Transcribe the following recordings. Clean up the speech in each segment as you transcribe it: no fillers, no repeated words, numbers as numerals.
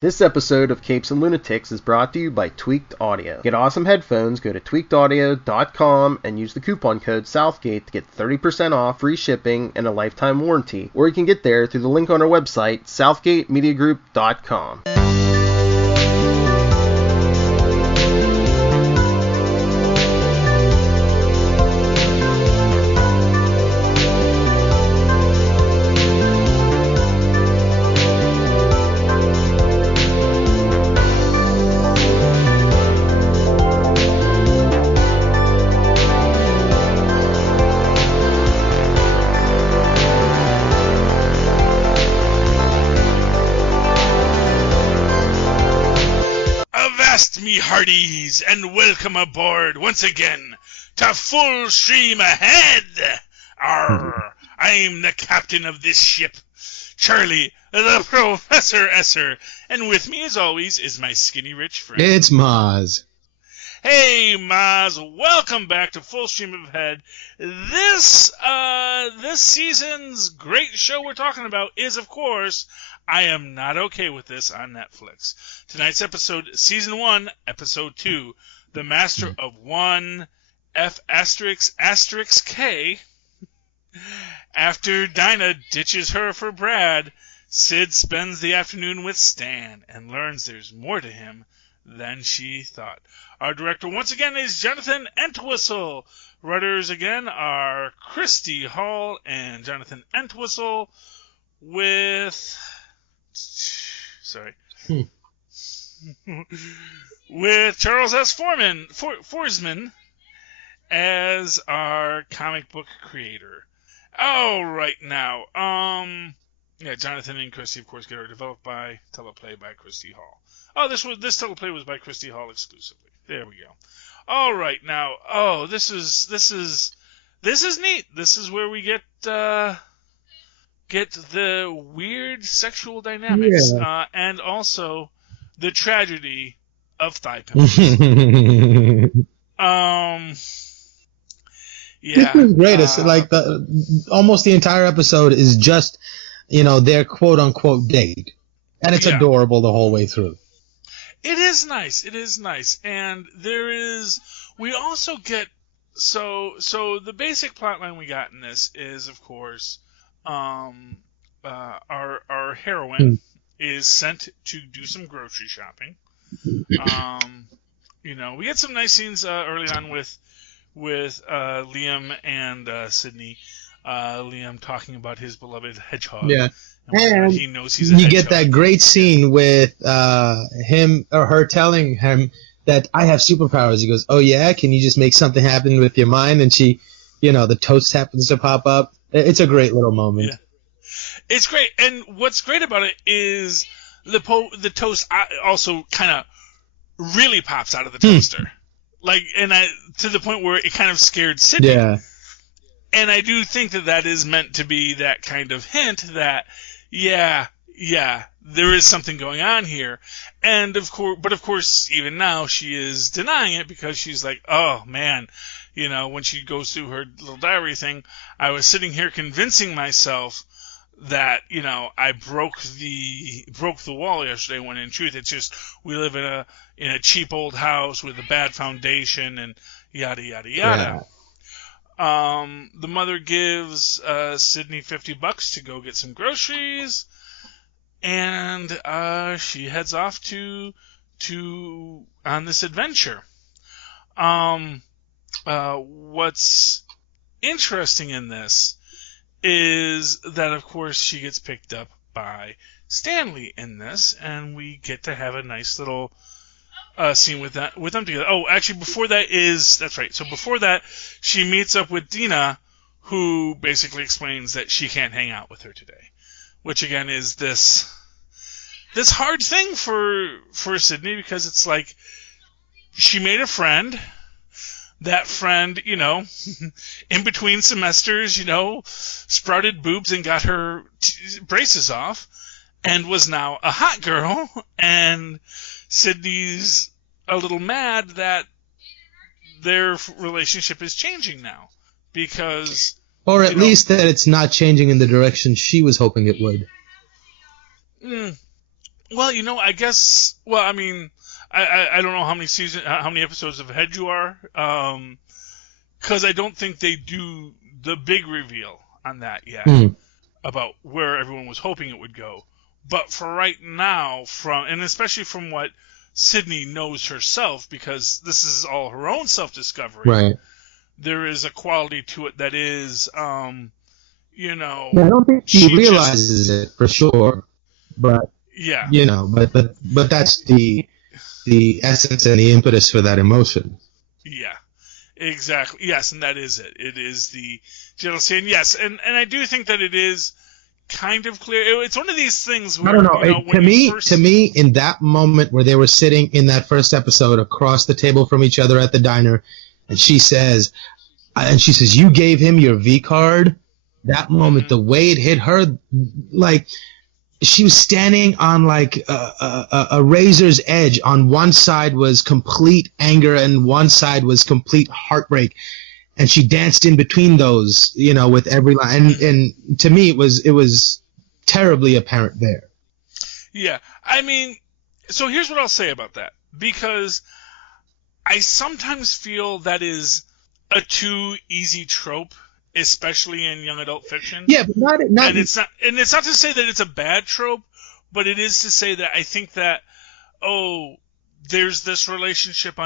This episode of Capes and Lunatics is brought to you by Tweaked Audio. Get awesome headphones, go to tweakedaudio.com and use the coupon code Southgate to get 30% off, free shipping, and a lifetime warranty. Or you can get there through the link on our website, southgatemediagroup.com. Me hearties, and welcome aboard once again to Full Stream Ahead. Arr, I'm the captain of this ship, Charlie, the Professor Esser, and with me as always is my skinny rich friend. It's Mozz. Hey Mozz, welcome back to Full Stream Ahead. This season's great show we're talking about is, of course, I Am Not Okay With This on Netflix. Tonight's episode, Season 1, Episode 2, The Master of One, F*** K. After Dinah ditches her for Brad, Sid spends the afternoon with Stan and learns there's more to him than she thought. Our director once again is Jonathan Entwistle. Writers again are Christy Hall and Jonathan Entwistle with... with Charles S. Forsman as our comic book creator. All right, now, Jonathan and Christy, of course, get our developed by teleplay by Christy Hall. Oh, this teleplay was by Christy Hall exclusively. There we go. All right, now, this is neat. This is where we get the weird sexual dynamics, and also the tragedy of thigh pillows. This is great. It's like almost the entire episode is just, their quote unquote date, and it's adorable the whole way through. It is nice. And we also get, so the basic plotline we got in this is, of course, our heroine is sent to do some grocery shopping. We get some nice scenes early on with Liam and Sydney. Liam talking about his beloved hedgehog. Yeah. And he knows he's a hedgehog. You get that great scene with him or her telling him that I have superpowers. He goes, "Oh yeah, can you just make something happen with your mind?" And she, the toast happens to pop up. It's a great little moment. Yeah. It's great, and what's great about it is the toast also kind of really pops out of the toaster, to the point where it kind of scared Sydney. Yeah. And I do think that is meant to be that kind of hint that, there is something going on here, and of course, even now she is denying it because she's like, oh man. When she goes through her little diary thing, I was sitting here convincing myself that, I broke the wall yesterday, when in truth it's just we live in a cheap old house with a bad foundation and yada yada yada. Yeah. The mother gives Sydney $50 to go get some groceries, and she heads off to on this adventure. What's interesting in this is that, of course, she gets picked up by Stanley in this, and we get to have a nice little scene with them together. Oh, actually, before that, she meets up with Dina, who basically explains that she can't hang out with her today, which again is this hard thing for Sydney, because it's like she made a friend. That friend, in between semesters, sprouted boobs and got her braces off, and was now a hot girl, and Sydney's a little mad that their relationship is changing now, because... Or at least that it's not changing in the direction she was hoping it would. Well, I guess. Well, I mean, I don't know how many episodes ahead you are, because I don't think they do the big reveal on that yet about where everyone was hoping it would go. But for right now, and especially from what Sydney knows herself, because this is all her own self-discovery. Right. There is a quality to it that is, I don't think she realizes it for sure, but yeah, but that's the essence and the impetus for that emotion. Yeah, exactly. Yes, and that is it. It is the jealousy, and yes, and I do think that it is kind of clear. It's one of these things where, I don't know. To me, in that moment where they were sitting in that first episode across the table from each other at the diner, and she says, "You gave him your V card." That moment, the way it hit her, like she was standing on like a razor's edge. On one side was complete anger, and one side was complete heartbreak. And she danced in between those, with every line. And to me, it was terribly apparent there. Yeah, I mean, so here's what I'll say about that, because I sometimes feel that is a too easy trope, especially in young adult fiction. Yeah, but not. And it's not to say that it's a bad trope, but it is to say that I think that there's this relationship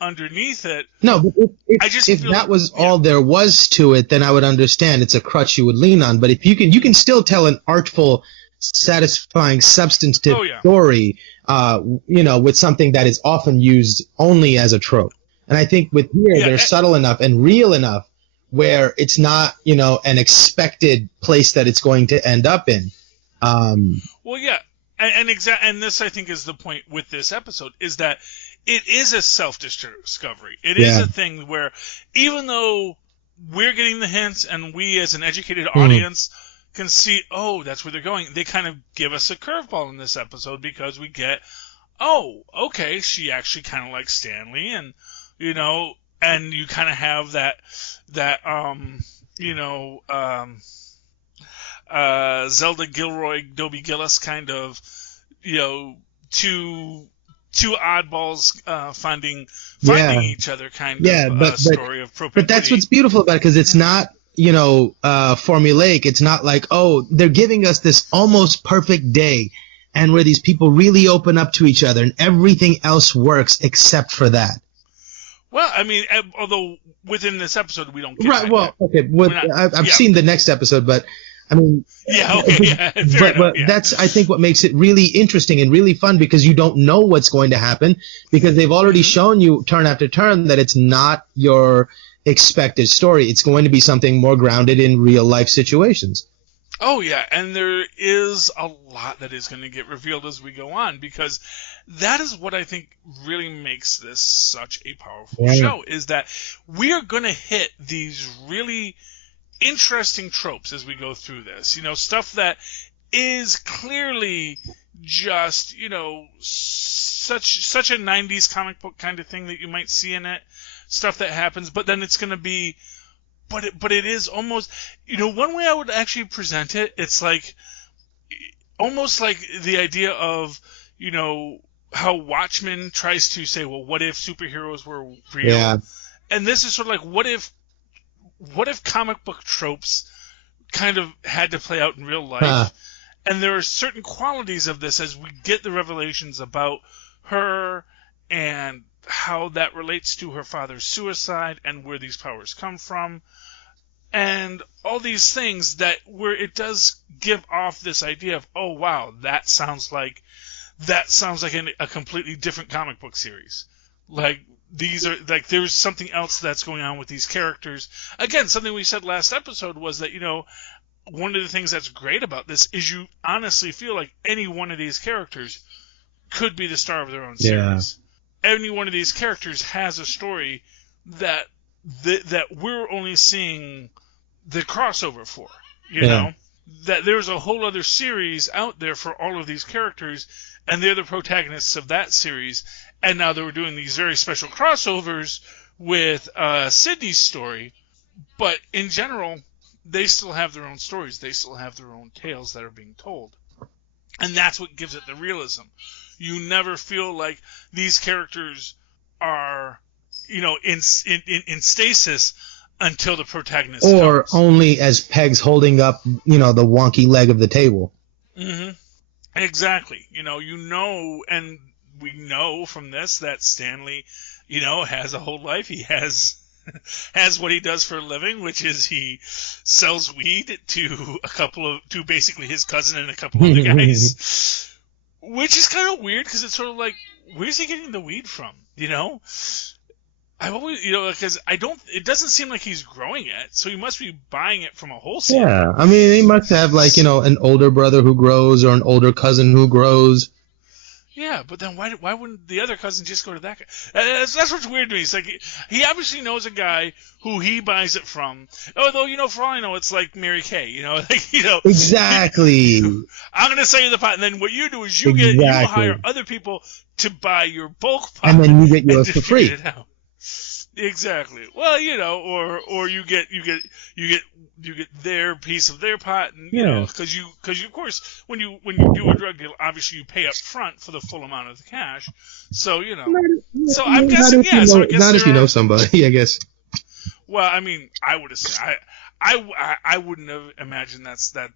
underneath it. No, but if that was all there was to it, then I would understand it's a crutch you would lean on. But if you can still tell an artful, satisfying, substantive story, with something that is often used only as a trope. And I think with here, they're subtle enough and real enough where it's not, an expected place that it's going to end up in. Well, yeah, and this I think is the point with this episode, is that it is a self-discovery. It is a thing where, even though we're getting the hints and we as an educated audience can see, that's where they're going, they kind of give us a curveball in this episode, because we get, okay, she actually kind of likes Stanley, and, and you kind of have that Zelda Gilroy, Dobie Gillis kind of, two oddballs finding each other kind of story of propinquity. But that's what's beautiful about it, because it's not, formulaic. It's not like, they're giving us this almost perfect day, and where these people really open up to each other, and everything else works except for that. Well, I mean, although within this episode we don't get right. Well, okay. I've seen the next episode, but I mean, but that's, I think, what makes it really interesting and really fun, because you don't know what's going to happen, because they've already shown you turn after turn that it's not your expected story. It's going to be something more grounded in real life situations. Oh, yeah, and there is a lot that is going to get revealed as we go on, because that is what I think really makes this such a powerful show, is that we are going to hit these really interesting tropes as we go through this. Stuff that is clearly just, such a 90s comic book kind of thing that you might see in it. Stuff that happens, but then it's going to be... But it is almost, one way I would actually present it, it's like, almost like the idea of, how Watchmen tries to say, well, what if superheroes were real? Yeah. And this is sort of like, what if comic book tropes kind of had to play out in real life? And there are certain qualities of this as we get the revelations about her and how that relates to her father's suicide and where these powers come from, and all these things that where it does give off this idea of, oh wow, that sounds like a completely different comic book series. Like, these are like, there's something else that's going on with these characters. Again, something we said last episode was that, one of the things that's great about this is you honestly feel like any one of these characters could be the star of their own series. Any one of these characters has a story that we're only seeing the crossover for, you know? That there's a whole other series out there for all of these characters, and they're the protagonists of that series, and now they were doing these very special crossovers with Sydney's story, but in general, they still have their own stories. They still have their own tales that are being told. And that's what gives it the realism. You never feel like these characters are, in stasis until the protagonist or comes. only as pegs holding up, the wonky leg of the table. Mm-hmm. Exactly. And we know from this that Stanley, has a whole life. He has what he does for a living, which is he sells weed to basically his cousin and a couple other guys, which is kind of weird because it's sort of like, where's he getting the weed from? I've always, because it doesn't seem like he's growing it, so he must be buying it from a wholesaler. Yeah, I mean, he must have an older brother who grows or an older cousin who grows. Yeah, but then why wouldn't the other cousin just go to that guy? That's what's weird to me. It's like he obviously knows a guy who he buys it from. Although, for all I know, it's like Mary Kay. Exactly. I'm gonna sell you the pot, and then what you do is you hire other people to buy your bulk pot, and then you get yours for free. It out. Exactly. Well, or you get their piece of their pot, and because you of course when you do a drug deal, obviously you pay up front for the full amount of the cash. So so I'm guessing So I guess not if you know somebody, I guess. Well, I mean, I would assume I wouldn't have imagined that's a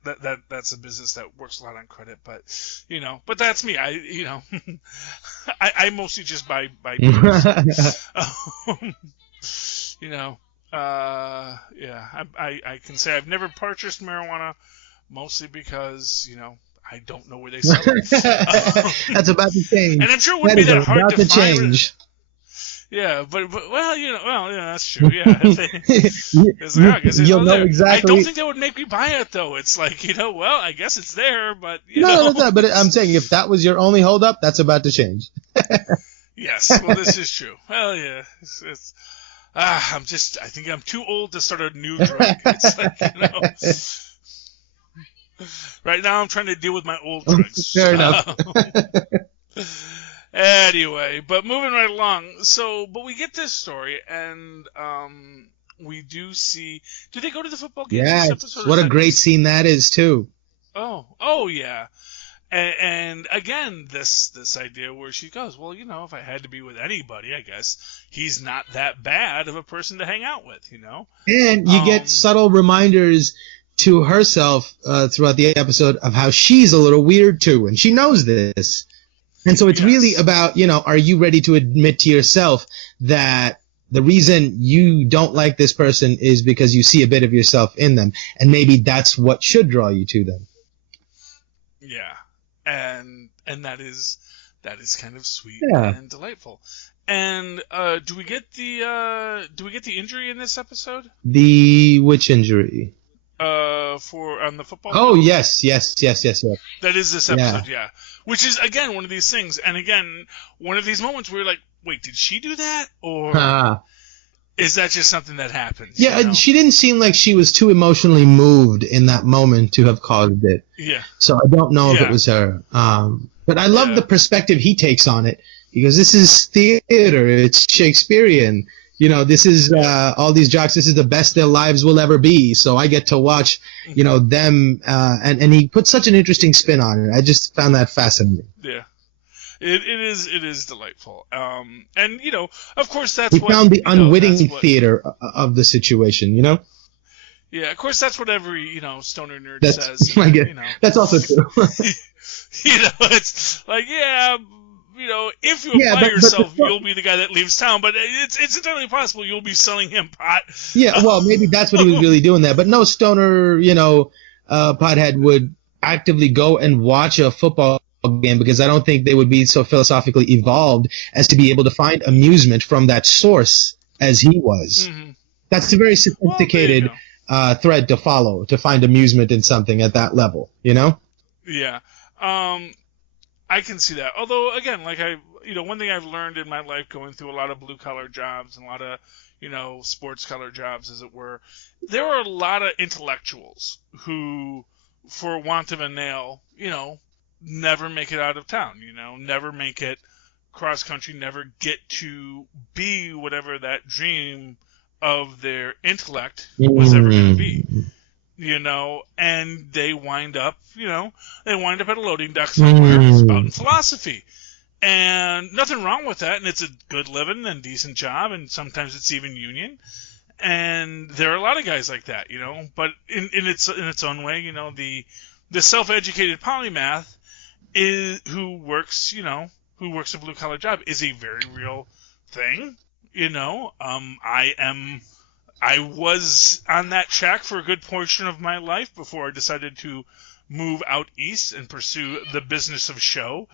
business that works a lot on credit, but but that's me. I mostly just buy beers. I can say I've never purchased marijuana, mostly because I don't know where they sell it. That's about to change. And I'm sure it wouldn't be that hard to find. Change. Yeah, but that's true. Yeah, you'll know exactly. I don't think that would make me buy it though. It's like I guess it's there, but no. But I'm saying if that was your only holdup, that's about to change. Yes, well, this is true. Well, yeah, I think I'm too old to start a new drug. It's like right now I'm trying to deal with my old drugs. Fair enough. Anyway, but moving right along. But we get this story, and we do see. Do they go to the football game? Yeah, this episode, what a great scene that is too. Oh yeah, and again this idea where she goes, well, if I had to be with anybody, I guess he's not that bad of a person to hang out with, And you get subtle reminders to herself throughout the episode of how she's a little weird too, and she knows this. And so it's really about, are you ready to admit to yourself that the reason you don't like this person is because you see a bit of yourself in them, and maybe that's what should draw you to them. Yeah, and that is kind of sweet and delightful. And do we get the injury in this episode? Which injury? On the football. Oh, field? Yes. That is this episode, yeah. Which is, again, one of these things. And again, one of these moments where you're like, wait, did she do that? Or is that just something that happens? Yeah, she didn't seem like she was too emotionally moved in that moment to have caused it. Yeah. So I don't know if it was her. But I love the perspective he takes on it. He goes, this is theater. It's Shakespearean. This is all these jocks. This is the best their lives will ever be. So I get to watch, them. And he put such an interesting spin on it. I just found that fascinating. Yeah, it is delightful. And of course that's he found the unwitting theater of the situation. Yeah, of course that's what every stoner nerd says. And, that's also true. It's like if you apply yourself, you'll be the guy that leaves town. But it's entirely possible you'll be selling him pot. Yeah, well, maybe that's what he was really doing there. But no stoner, pothead would actively go and watch a football game because I don't think they would be so philosophically evolved as to be able to find amusement from that source as he was. Mm-hmm. That's a very sophisticated thread to follow, to find amusement in something at that level, Yeah. I can see that. Although, again, like one thing I've learned in my life going through a lot of blue-collar jobs and a lot of, sports-collar jobs, as it were, there are a lot of intellectuals who, for want of a nail, never make it out of town, never make it cross-country, never get to be whatever that dream of their intellect was ever going to be. and they wind up at a loading dock somewhere spouting philosophy. And nothing wrong with that, and it's a good living and decent job, and sometimes it's even union. And there are a lot of guys like that, but in its own way, the self-educated polymath who works a blue-collar job is a very real thing. I was on that track for a good portion of my life before I decided to move out east and pursue the business of show.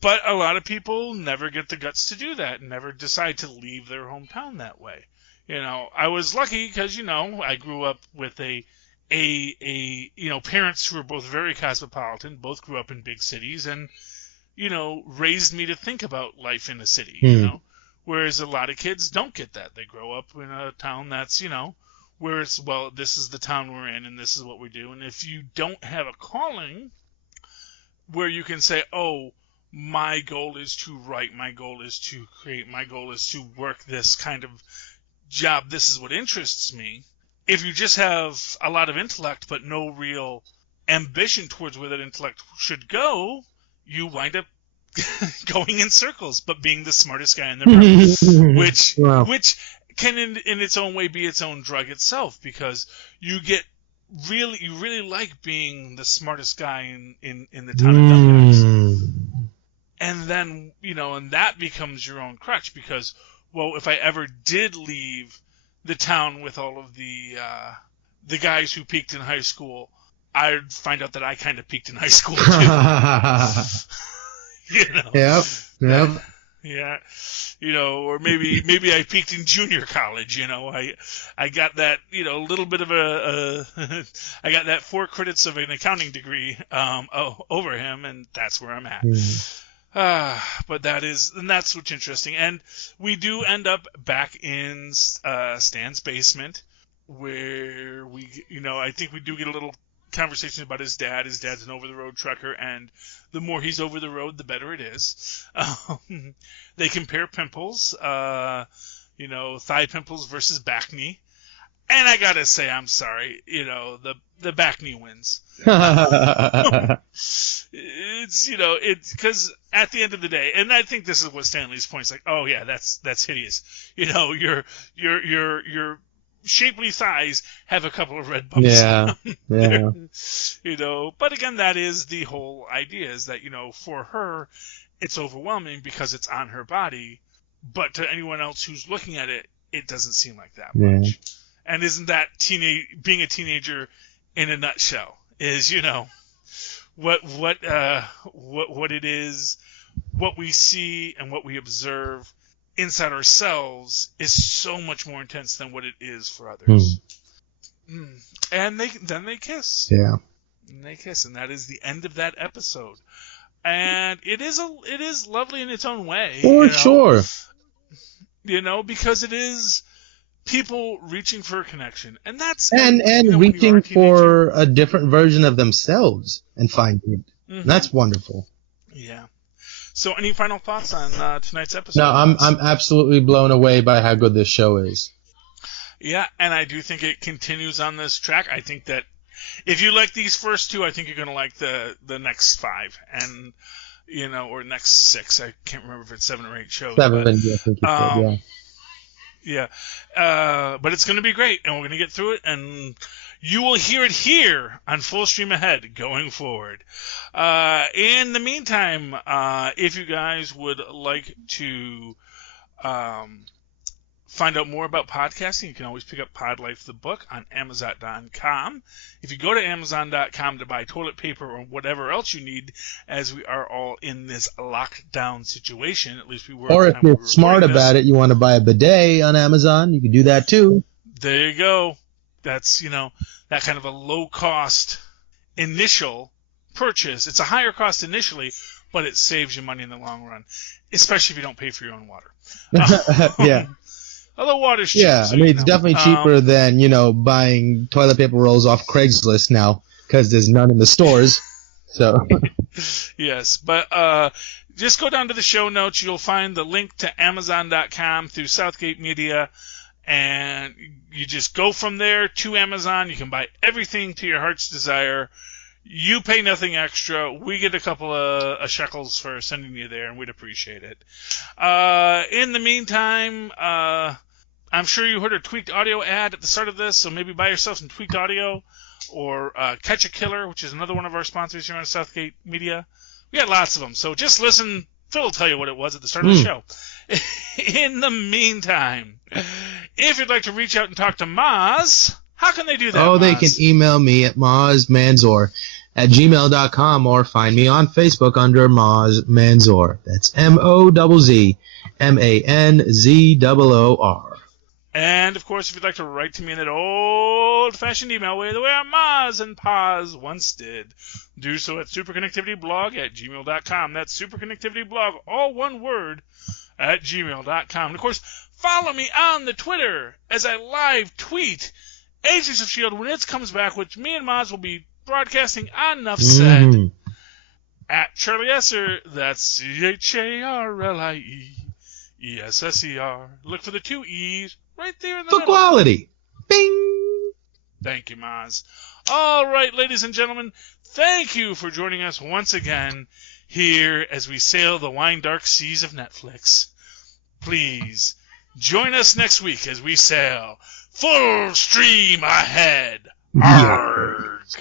But a lot of people never get the guts to do that and never decide to leave their hometown that way. I was lucky because, I grew up with parents who were both very cosmopolitan, both grew up in big cities, and, raised me to think about life in a city, whereas a lot of kids don't get that. They grow up in a town that's, where it's, well, this is the town we're in and this is what we do. And if you don't have a calling where you can say, oh, my goal is to write, my goal is to create, my goal is to work this kind of job, this is what interests me. If you just have a lot of intellect but no real ambition towards where that intellect should go, you wind up going in circles, but being the smartest guy in the room, which can in its own way be its own drug itself, because you really like being the smartest guy in the town of dumb guys. And then, and that becomes your own crutch, because, well, if I ever did leave the town with all of the guys who peaked in high school, I'd find out that I kind of peaked in high school too. Yep. Yeah. Or maybe I peaked in junior college, I got that, little bit of I got that 4 credits of an accounting degree over him, and that's where I'm at. But that's what's interesting. And we do end up back in Stan's basement, where I think we do get a little conversation about his dad. His dad's an over-the-road trucker, and the more he's over the road, the better it is. They compare pimples, thigh pimples versus back knee. And I gotta say, I'm sorry, the back knee wins. It's because at the end of the day, and I think this is what Stanley's point is, like, oh yeah, that's hideous. Your shapely thighs have a couple of red bumps. Yeah. But again, that is the whole idea, is that, for her, it's overwhelming because it's on her body, but to anyone else who's looking at it, it doesn't seem like that much. And isn't that being a teenager in a nutshell? Is what it is, what we see and what we observe inside ourselves is so much more intense than what it is for others. And then they kiss. Yeah. And they kiss, and that is the end of that episode. And it is lovely in its own way. For sure. Because it is people reaching for a connection, and that's and reaching for a different version of themselves and finding it. That's wonderful. Yeah. So, any final thoughts on tonight's episode? No, I'm absolutely blown away by how good this show is. Yeah, and I do think it continues on this track. I think that if you like these first 2, I think you're going to like the next 5, and or next 6. I can't remember if it's 7 or 8 shows. 7, I think you said, yeah. Yeah, but it's going to be great, and we're going to get through it, and you will hear it here on Full Stream Ahead going forward. In the meantime, if you guys would like to find out more about podcasting, you can always pick up Pod Life the book on Amazon.com. If you go to Amazon.com to buy toilet paper or whatever else you need, as we are all in this lockdown situation, at least we were. Or if you're smart about it, you want to buy a bidet on Amazon, you can do that too. There you go. That's, that kind of a low-cost initial purchase. It's a higher cost initially, but it saves you money in the long run, especially if you don't pay for your own water. Yeah. Although water's cheap. Yeah, so I mean, it's definitely cheaper than, buying toilet paper rolls off Craigslist now, because there's none in the stores. So. Yes, but just go down to the show notes. You'll find the link to Amazon.com through Southgate Media, and you just go from there to Amazon. You can buy everything to your heart's desire. You pay nothing extra. We get a couple of shekels for sending you there, and we'd appreciate it. In the meantime, I'm sure you heard a Tweaked Audio ad at the start of this, so maybe buy yourself some Tweaked Audio, or Catch a Killer, which is another one of our sponsors here on Southgate Media. We got lots of them, so just listen. Phil will tell you what it was at the start of the show. In the meantime, if you'd like to reach out and talk to Mozz, how can they do that, Mozz? They can email me at mozzmanzoor@gmail.com or find me on Facebook under Mozz Manzoor. That's MOZZMANZOOR. And, of course, if you'd like to write to me in that old-fashioned email way, the way our Mozz and Paz once did, do so at superconnectivityblog@gmail.com. That's superconnectivityblog, all one word, at gmail.com. And, of course, follow me on the Twitter as I live tweet Agents of S.H.I.E.L.D. when it comes back, which me and Mozz will be broadcasting on Enough Said. At Charlie Esser, that's CHARLIEESSER. Look for the 2 E's right there in the middle. For quality. Bing! Thank you, Mozz. All right, ladies and gentlemen, thank you for joining us once again here as we sail the wine dark seas of Netflix. Please join us next week as we sail full stream ahead. Arrgh.